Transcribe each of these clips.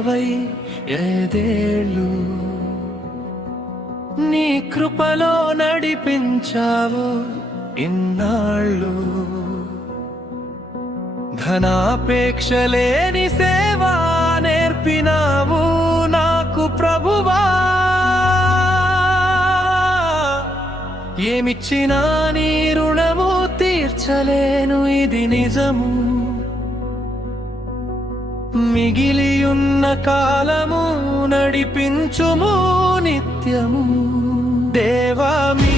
ఇరవై ఏదేళ్ళు నీ కృపలో నడిపించావు ఇన్నాళ్ళు. ధనాపేక్ష లేని సేవా నేర్పినావు నాకు ప్రభువా. ఏమిచ్చినా నీ రుణము తీర్చలేను ఇది నిజము. మిగిలియున్న కాలము నడిపించుము నిత్యము. దేవామి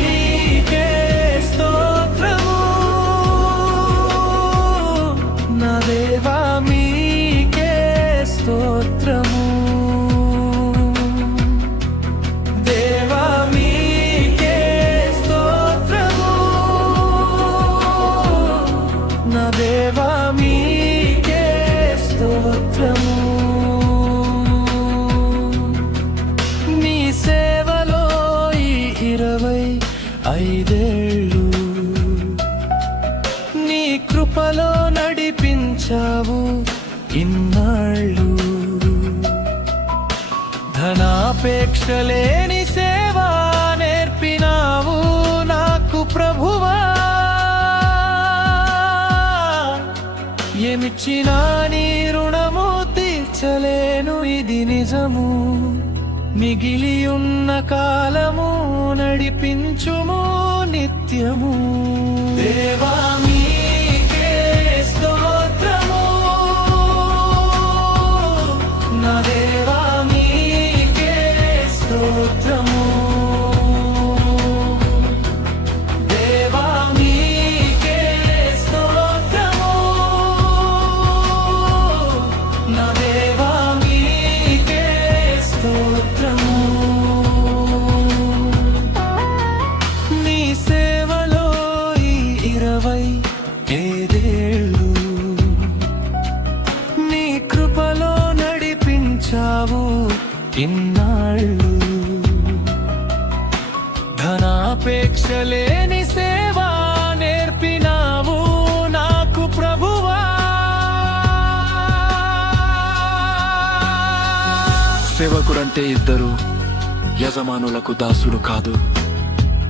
నడిపించావు ఇన్నాళ్ళు. ధనాపేక్ష లేని సేవా నేర్పినావు నాకు ప్రభువా. ఏమిచ్చినా నీ రుణము తీర్చలేను ఇది నిజము. మిగిలి ఉన్న కాలము నడిపించుము నిత్యము. ఇన్నాళ్ళు ధనాపేక్ష లేని సేవా నేర్పినావు నాకు ప్రభువా. సేవకుడంటే ఇద్దరు యజమానులకు దాసుడు కాదు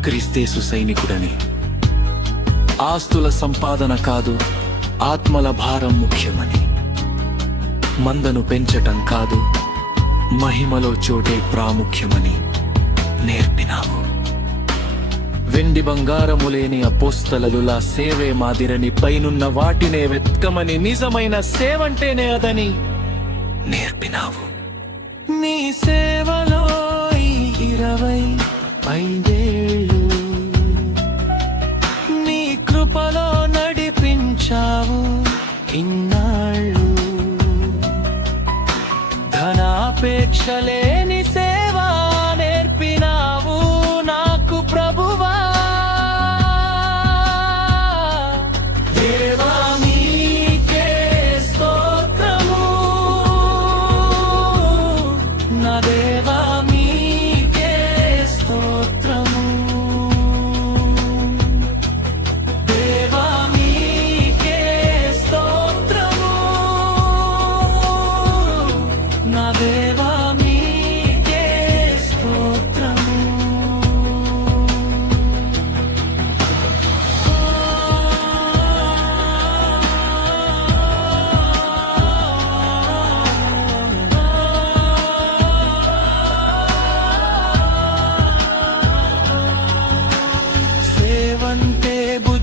క్రీస్తేసు సైనికుడని. ఆస్తుల సంపాదన కాదు ఆత్మల భారం ముఖ్యమని. మందను పెంచటం కాదు మహిమలో చోటే ప్రాముఖ్యమని నేర్పినావు. వెండి బంగారము లేని అపోస్తలలులా సేవే మాదిరని పైనున్న వాటినే వెత్కమని నిజమైన సేవంటేనే అదని నేర్పినావు. నీ సేవలో ధనాపేక్ష లేని సేవా.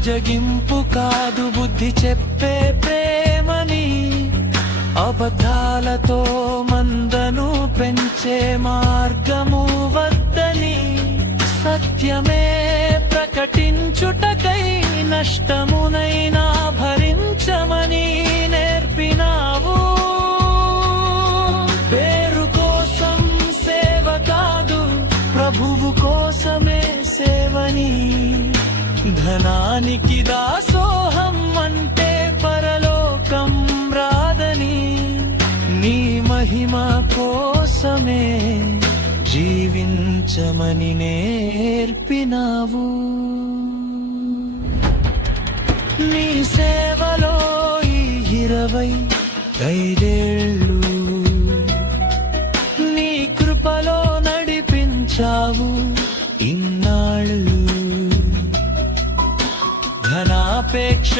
బుజ్జగింపు కాదు బుద్ధి చెప్పే ప్రేమని. అబద్ధాలతో మందను పెంచే మార్గము వద్దని. సత్యమే ప్రకటించుటకై నష్టమునైనా భరించమని. ధనానికి దాసోహం అంటే పరలోకం రాదని. నీ మహిమ కోసమే జీవించమని నేర్పినావు. ధనాపేక్ష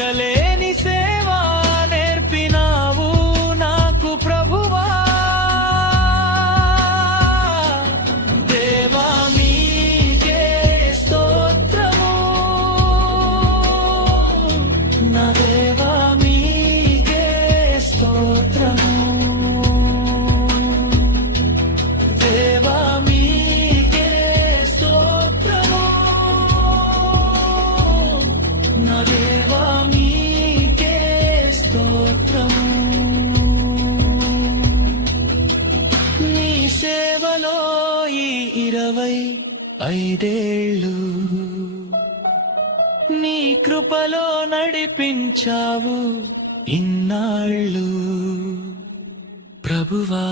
ఐదేళ్ళు నీ కృపలో నడిపించావు ఇన్నాళ్ళు ప్రభువా.